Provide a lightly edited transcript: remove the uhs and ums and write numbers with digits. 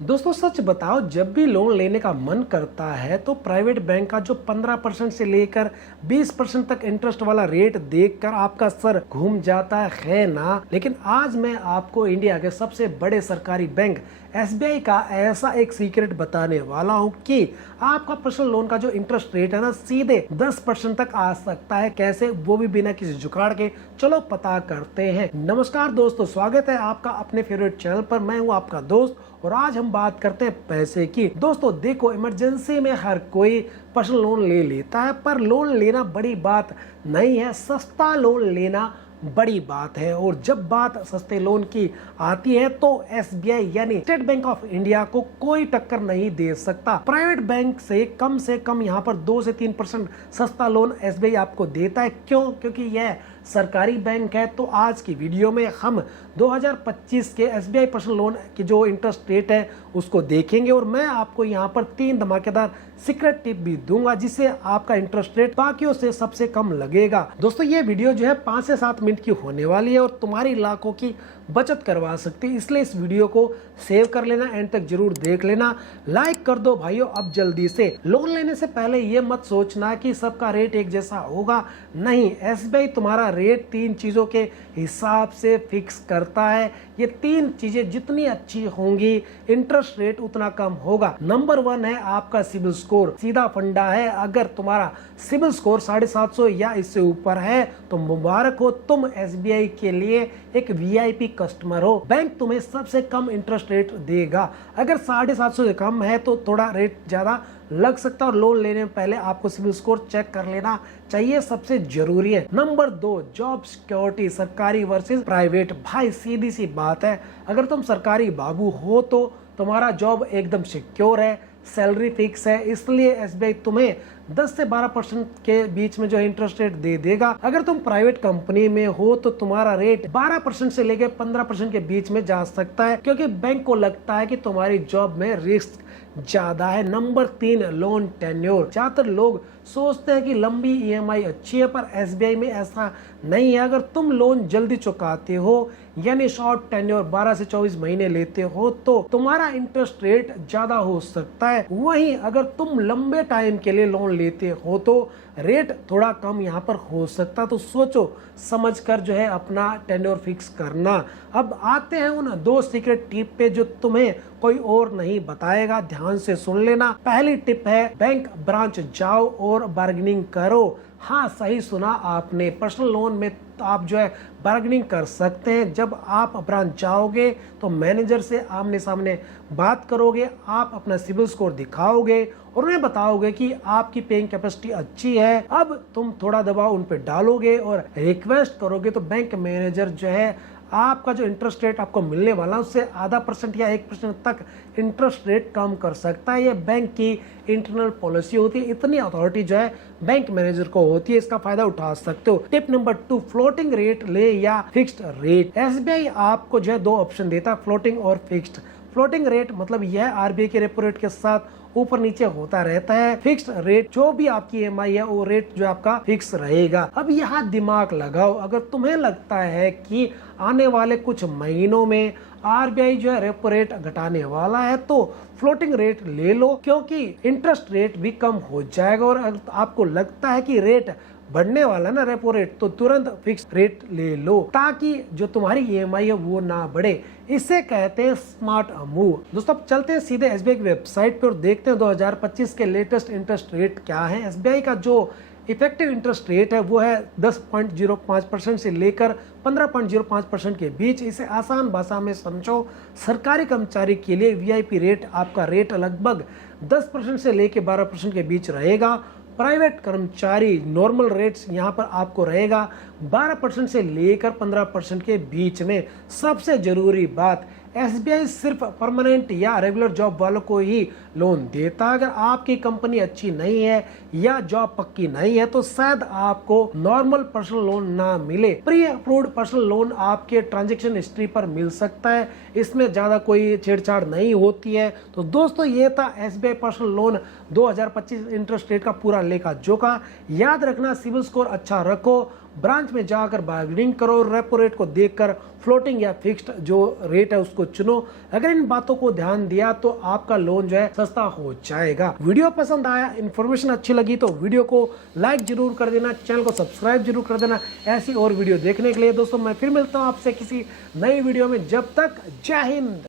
दोस्तों सच बताओ, जब भी लोन लेने का मन करता है तो प्राइवेट बैंक का जो 15% से लेकर 20% तक इंटरेस्ट वाला रेट देखकर आपका सर घूम जाता है ना। लेकिन आज मैं आपको इंडिया के सबसे बड़े सरकारी बैंक एसबीआई का ऐसा एक सीक्रेट बताने वाला हूँ कि आपका पर्सनल लोन का जो इंटरेस्ट रेट है ना, सीधे 10% तक आ सकता है। कैसे, वो भी बिना किसी जुगाड़ के। चलो पता करते हैं। नमस्कार दोस्तों, स्वागत है आपका अपने फेवरेट चैनल पर। मैं हूँ आपका दोस्त और आज हम बात करते हैं पैसे की। दोस्तों देखो, इमरजेंसी में हर कोई पर्सनल लोन ले लेता है, पर लोन लेना बड़ी बात नहीं है, सस्ता लोन लेना बड़ी बात है। और जब बात सस्ते लोन की आती है तो एसबीआई यानी स्टेट बैंक ऑफ इंडिया को कोई टक्कर नहीं दे सकता। प्राइवेट बैंक से कम यहाँ पर 2 से 3% सस्ता लोन एसबीआई आपको देता है। क्यों? क्योंकि यह सरकारी बैंक है। तो आज की वीडियो में हम 2025 के एसबीआई पर्सनल लोन की जो इंटरेस्ट रेट है उसको देखेंगे और मैं आपको यहाँ पर 3 धमाकेदार सीक्रेट टिप भी दूंगा जिससे आपका इंटरेस्ट रेट बाकियों से सबसे कम लगेगा। दोस्तों ये वीडियो जो है 5 से 7 मिनट की होने वाली है और तुम्हारी लाखों की बचत करवा सकती है, इसलिए इस वीडियो को सेव कर लेना, एंड तक जरूर देख लेना। लाइक कर दो भाइयों अब जल्दी से। लोन लेने से पहले ये मत सोचना कि सबका रेट एक जैसा होगा। नहीं, एसबीआई तुम्हारा रेट 3 चीजों के हिसाब से फिक्स करता है। ये 3 चीजें जितनी अच्छी होंगी इंटरेस्ट रेट उतना कम होगा। नंबर 1 है आपका सिबिल स्कोर। सीधा फंडा है, अगर तुम्हारा सिबिल स्कोर 750 या इससे ऊपर है तो मुबारक हो, तुम एसबीआई के लिए एक वीआईपी कस्टमर हो। बैंक तुम्हें सबसे कम इंटरेस्ट रेट देगा। अगर 750 से कम है तो थोड़ा रेट ज्यादा लग सकता है और लोन लेने में पहले आपको सिबिल स्कोर चेक कर लेना चाहिए, सबसे जरूरी है। नंबर 2, जॉब सिक्योरिटी, सरकारी वर्सेस प्राइवेट। भाई सीधी सी बात है, अगर तुम सरकारी बाबू हो तो तुम्हारा जॉब एकदम सिक्योर है, सैलरी फिक्स है, इसलिए एसबीआई तुम्हें 10 से 12% के बीच में जो इंटरेस्ट रेट दे देगा। अगर तुम प्राइवेट कंपनी में हो तो तुम्हारा रेट 12% से लेकर 15% के बीच में जा सकता है, क्योंकि बैंक को लगता है कि तुम्हारी जॉब में रिस्क ज्यादा है। Number 3, loan tenure. ज्यादातर लोग सोचते हैं कि लंबी ईएमआई अच्छी है, पर एसबीआई में ऐसा नहीं है। अगर तुम लोन जल्दी चुकाते हो यानी शॉर्ट टेन्योर 12 से 24 महीने लेते हो तो तुम्हारा इंटरेस्ट रेट ज्यादा हो सकता है। वहीं अगर तुम लंबे टाइम के लिए लोन लेते हो तो रेट थोड़ा कम यहाँ पर हो सकता। तो सोचो समझकर जो है अपना टेन्योर फिक्स करना। अब आते हैं उन 2 सीक्रेट टिप पे जो तुम्हें कोई और नहीं बताएगा, ध्यान से सुन लेना। पहली टिप है, बैंक ब्रांच जाओ और बार्गेनिंग करो। हाँ सही सुना आपने, पर्सनल लोन में आप जो है बार्गेनिंग कर सकते हैं। जब आप ब्रांच जाओगे तो मैनेजर से आमने सामने बात करोगे, आप अपना सिबिल स्कोर दिखाओगे और उन्हें बताओगे कि आपकी पेइंग कैपेसिटी अच्छी है। अब तुम थोड़ा दबाव उन पर डालोगे और रिक्वेस्ट करोगे तो बैंक मैनेजर जो है आपका जो इंटरेस्ट रेट आपको मिलने वाला उससे आधा % या 1% तक इंटरेस्ट रेट कम कर सकता है। ये बैंक की इंटरनल पॉलिसी होती है, इतनी अथॉरिटी जो है बैंक मैनेजर को होती है, इसका फायदा उठा सकते हो। टिप नंबर 2, फ्लोटिंग रेट ले या फिक्स्ड रेट। एसबीआई आपको जो है 2 ऑप्शन देता है, फ्लोटिंग और फिक्स्ड। फ्लोटिंग रेट मतलब यह आरबीआई के रेपो रेट के साथ ऊपर नीचे होता रहता है। फिक्स्ड रेट जो भी आपकी ईएमआई है वो रेट जो आपका फिक्स रहेगा। अब यहाँ दिमाग लगाओ, अगर तुम्हें लगता है कि आने वाले कुछ महीनों में आरबीआई जो है रेपो रेट घटाने वाला है तो फ्लोटिंग रेट ले लो, क्योंकि इंटरेस्ट रेट भी कम हो जाएगा। और अगर आपको लगता है कि रेट बढ़ने वाला ना रेपो रेट, तो तुरंत फिक्स रेट ले लो ताकि जो तुम्हारी ईएमआई है वो ना बढ़े। इसे कहते हैं स्मार्ट मूव। दोस्तों अब चलते हैं सीधे एसबीआई की वेबसाइट पे और देखते हैं 2025 के लेटेस्ट इंटरेस्ट रेट क्या है। एसबीआई का जो इफेक्टिव इंटरेस्ट रेट है वो है 10.05% से लेकर 15.05% के बीच। इसे आसान भाषा में समझो, सरकारी कर्मचारी के लिए वीआईपी रेट आपका रेट लगभग 10% से लेकर 12% के बीच रहेगा। प्राइवेट कर्मचारी नॉर्मल रेट्स यहाँ पर आपको रहेगा 12% से लेकर 15% के बीच में। सबसे जरूरी बात, एसबीआई सिर्फ परमानेंट या रेगुलर जॉब वालों को ही लोन देता है। अगर आपकी कंपनी अच्छी नहीं है या जॉब पक्की नहीं है तो शायद आपको नॉर्मल पर्सनल लोन ना मिले। प्री अप्रूव्ड पर्सनल लोन आपके ट्रांजैक्शन हिस्ट्री पर मिल सकता है, इसमें ज्यादा कोई छेड़छाड़ नहीं होती है। तो दोस्तों ये था SBI personal loan 2025 interest rate का पूरा लेखा जोखा। याद रखना, सिबिल स्कोर अच्छा रखो, ब्रांच में जाकर बार्गेनिंग करो, रेपो रेट को देखकर फ्लोटिंग या फिक्स्ड जो रेट है उसको चुनो। अगर इन बातों को ध्यान दिया तो आपका लोन जो है सस्ता हो जाएगा। वीडियो पसंद आया, इन्फॉर्मेशन अच्छी लगी तो वीडियो को लाइक जरूर कर देना, चैनल को सब्सक्राइब जरूर कर देना ऐसी और वीडियो देखने के लिए। दोस्तों मैं फिर मिलता हूँ आपसे किसी नई वीडियो में, जब तक जय हिंद।